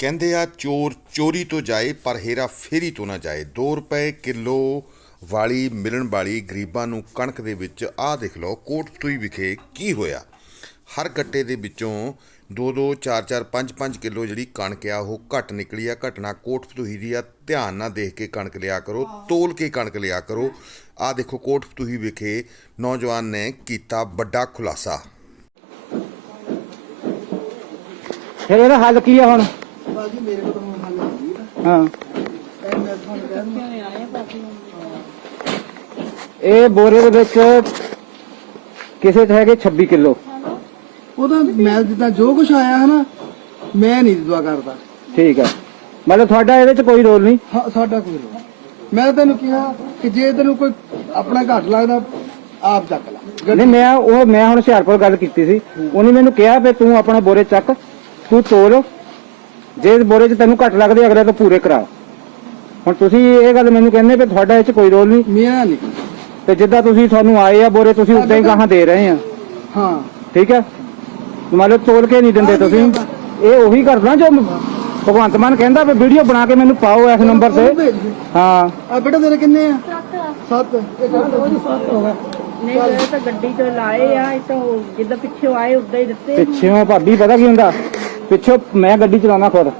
ਕਹਿੰਦੇ ਆ ਚੋਰ ਚੋਰੀ ਤੋਂ ਜਾਏ ਪਰ ਹੇਰਾ ਫੇਰੀ ਤੋਂ ਨਾ ਜਾਏ। 2 ਰੁਪਏ ਕਿਲੋ ਵਾਲੀ ਮਿਲਣ ਵਾਲੀ ਗਰੀਬਾਂ ਨੂੰ ਕਣਕ ਦੇ ਵਿੱਚ ਆਹ ਦੇਖ ਲਓ ਕੋਟਪਤੂਈ ਵਿਖੇ ਕੀ ਹੋਇਆ? ਹਰ ਗੱਟੇ ਦੇ ਵਿੱਚੋਂ 2-2 4-4 5-5 ਕਿਲੋ ਜਿਹੜੀ ਕਣਕ ਆ ਉਹ ਘੱਟ ਨਿਕਲੀ ਆ। ਘਟਨਾ ਕੋਟਪਤੂਹੀ ਦੀ ਆ ਧਿਆਨ ਨਾਲ ਦੇਖ ਕੇ ਕਣਕ ਲਿਆ ਕਰੋ ਤੋਲ ਕੇ ਕਣਕ ਲਿਆ ਕਰੋ। ਆਹ ਦੇਖੋ ਕੋਟਪਤੂਹੀ ਵਿਖੇ ਨੌਜਵਾਨ ਨੇ ਕੀਤਾ ਵੱਡਾ ਖੁਲਾਸਾ। ਫਿਰ ਇਹਦਾ ਹੱਲ ਕੀ ਆ ਹੁਣ? ਬਾਜੀ ਮੇਰੇ ਕੋਲ ਤਾਂ ਹੁਣ ਹੱਲ ਨਹੀਂ ਹੈ ਹਾਂ। ਇਹ ਮੈਂ ਤੁਹਾਨੂੰ ਕਹਿ ਇਹ ਬੋਰੇ ਦੇ ਵਿੱਚ ਕਿਸੇ ਚ ਹੈਗੇ 26 ਕਿਲੋ। ਉਹਦਾ ਮੈਂ ਜਿੱਦਾਂ ਜੋ ਕੁਝ ਆਇਆ ਹੈ ਨਾ ਮੈਂ ਨਹੀਂ ਦੁਆ ਕਰਦਾ। ਠੀਕ ਹੈ ਮਤਲਬ ਤੁਹਾਡਾ ਇਹਦੇ ਚ ਕੋਈ ਰੋਲ ਨਹੀਂ? ਹਾਂ ਸਾਡਾ ਕੋਈ ਰੋਲ ਮੈਂ ਤੈਨੂੰ ਕਿਹਾ ਕਿ ਜੇ ਤੈਨੂੰ ਕੋਈ ਆਪਣਾ ਘੱਟ ਲੱਗਦਾ ਆਪ ਚੱਕ ਲੈ। ਨਹੀਂ ਮੈਂ ਉਹ ਮੈਂ ਹੁਣ ਹੁਸ਼ਿਆਰਪੁਰ ਗੱਲ ਕੀਤੀ ਸੀ। ਉਹਨੇ ਮੈਨੂੰ ਕਿਹਾ ਵੀ ਤੂੰ ਆਪਣਾ ਬੋਰੇ ਚੱਕ ਤੂੰ ਤੋਲ। ਜੇ ਬੋਰੇ 'ਚ ਤੈਨੂੰ ਘੱਟ ਲੱਗਦੇ ਅਗਲੇ ਤੋਂ ਪੂਰੇ ਕਰਾ। ਹੁਣ ਤੁਸੀਂ ਇਹ ਗੱਲ ਮੈਨੂੰ ਕਹਿੰਦੇ ਵੀ ਤੁਹਾਡਾ ਇਹ 'ਚ ਕੋਈ ਰੋਲ ਨਹੀਂ। ਮੈਂ ਨਹੀਂ ਤੇ ਜਿੱਦਾਂ ਤੁਸੀਂ ਤੁਹਾਨੂੰ ਆਏ ਆ ਬੋਰੇ ਤੁਸੀਂ ਉਦਾਂ ਹੀ ਗਾਹਾਂ ਦੇ ਰਹੇ ਆ। ਹਾਂ। ਠੀਕ ਹੈ? ਮਤਲਬ ਤੋਲ ਕੇ ਨਹੀਂ ਦਿੰਦੇ ਤੁਸੀਂ। ਇਹ ਉਹੀ ਕਰਦਾ ਜੋ ਭਗਵੰਤ ਮਾਨ ਕਹਿੰਦਾ ਵੀ ਵੀਡੀਓ ਬਣਾ ਕੇ ਮੈਨੂੰ ਪਾਓ ਇਸ ਨੰਬਰ ਤੇ। ਹਾਂ। ਆ ਬੇਟਾ ਤੇਰੇ ਕਿੰਨੇ ਆ? ਸੱਤ। ਇਹ ਗੱਲ ਉਹਦੀ ਸੱਤ ਹੋ ਗਏ ਨਹੀਂ ਇਹ ਤਾਂ ਗੱਡੀ ਤੋਂ ਲਾਏ ਆ ਇਹ ਤਾਂ ਜਿੱਦਾਂ ਪਿੱਛੇ ਆਏ ਉਦਾਂ ਹੀ ਦਿੱਤੇ। ਪਿੱਛੋਂ ਭਾਬੀ ਪਤਾ ਕੀ ਹੁੰਦਾ? ਪਿੱਛੋਂ ਮੈਂ ਗੱਡੀ ਚਲਾਉਣਾ ਖੁਦ।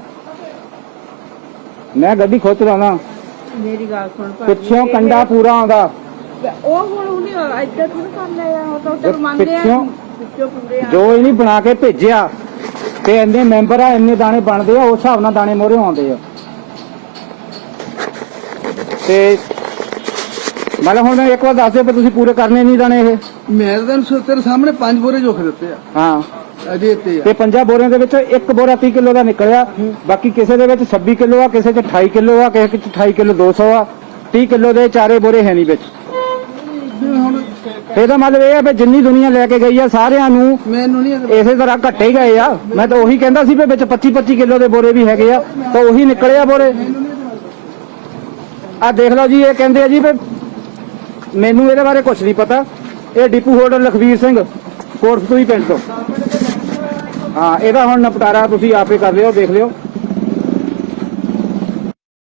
ਮੈਂ ਗੱਡੀ ਖੁਦ ਚਲਾਉਣਾ। ਮੇਰੀ ਗੱਲ ਸੁਣ ਭਾਜੀ ਪਿੱਛੋਂ ਕੰਡਾ ਪੂਰਾ ਆਉਂਦਾ। ਉਹ ਹੁਣ ਉਹਨੇ ਇੱਧਰ ਥੋੜਾ ਕਰ ਲਿਆ ਉਹ ਤਾਂ ਚਲ ਮੰਨਦੇ ਆ। ਪਿੱਛੋਂ- ਪਿੱਛੋਂ ਪੂਰੇ ਆ। ਜੋ ਇਹਨੇ ਬਣਾ ਕੇ ਭੇਜਿਆ ਤੇ ਇੰਨੇ ਮੈਂਬਰ ਆ ਇੰਨੇ ਦਾਣੇ ਬਣਦੇ ਆ ਉਸ ਹਿਸਾਬ ਨਾਲ ਦਾਣੇ ਮੋਰੇ ਆਉਂਦੇ ਆ। ਤੇ ਮਤਲਬ ਹੁਣ ਇੱਕ ਵਾਰ ਦੱਸ ਦਿਓ ਵੀ ਤੁਸੀਂ ਪੂਰੇ ਕਰਨੇ ਨਹੀਂ ਦਾਣੇ ਇਹ। ਮੈਂ ਤਾਂ ਸੋ- ਤੇਰੇ ਸਾਹਮਣੇ ਪੰਜ ਬੋਰੇ ਜੋਖ ਦਿੱਤੇ ਆ। ਹਾਂ। ਅਜੇ ਤੇ ਆ। ਤੇ ਪੰਜਾਂ ਬੋਰਿਆਂ ਦੇ ਵਿੱਚ ਇੱਕ ਬੋਰਾ 30 ਕਿਲੋ ਦਾ ਨਿਕਲਿਆ। ਬਾਕੀ ਕਿਸੇ ਦੇ ਵਿੱਚ 26 ਕਿਲੋ ਆ ਕਿਸੇ ਚ 28 ਕਿਲੋ ਆ ਕਿਸੇ ਚ 28 ਕਿਲੋ 200 ਆ। 30 ਕਿਲੋ ਦੇ ਚਾਰੇ ਬੋਰੇ ਹੈ ਨਹੀਂ ਵਿੱਚ। ਇਹਦਾ ਮਤਲਬ ਇਹ ਆ ਵੀ ਜਿੰਨੀ ਦੁਨੀਆ ਲੈ ਕੇ ਗਈ ਆ ਸਾਰਿਆਂ ਨੂੰ ਮੈਨੂੰ ਨਹੀਂ ਇਸੇ ਤਰ੍ਹਾਂ ਘੱਟੇ ਹੀ ਗਏ ਆ। ਮੈਂ ਤਾਂ ਉਹੀ ਕਹਿੰਦਾ ਸੀ ਵੀ ਵਿੱਚ 25 25 ਕਿਲੋ ਦੇ ਬੋਰੇ ਵੀ ਹੈਗੇ ਆ ਤਾਂ ਉਹੀ ਨਿਕਲੇ ਆ ਬੋਰੇ ਆ ਦੇਖ ਲਓ ਜੀ ਇਹ ਕਹਿੰਦੇ ਆ ਜੀ ਵੀ ਮੈਨੂੰ ਇਹਦੇ ਬਾਰੇ ਕੁਝ ਨਹੀਂ ਪਤਾ। ਇਹ ਡਿਪੂ ਹੋਲਡਰ ਲਖਵੀਰ ਸਿੰਘ ਕੋਟਫਤੂਈ ਪਿੰਡ ਤੋਂ। ਹਾਂ, ਇਹਦਾ ਹੁਣ ਨਿਪਟਾਰਾ ਤੁਸੀਂ ਆਪੇ ਕਰ ਲਿਓ, ਦੇਖ ਲਿਓ।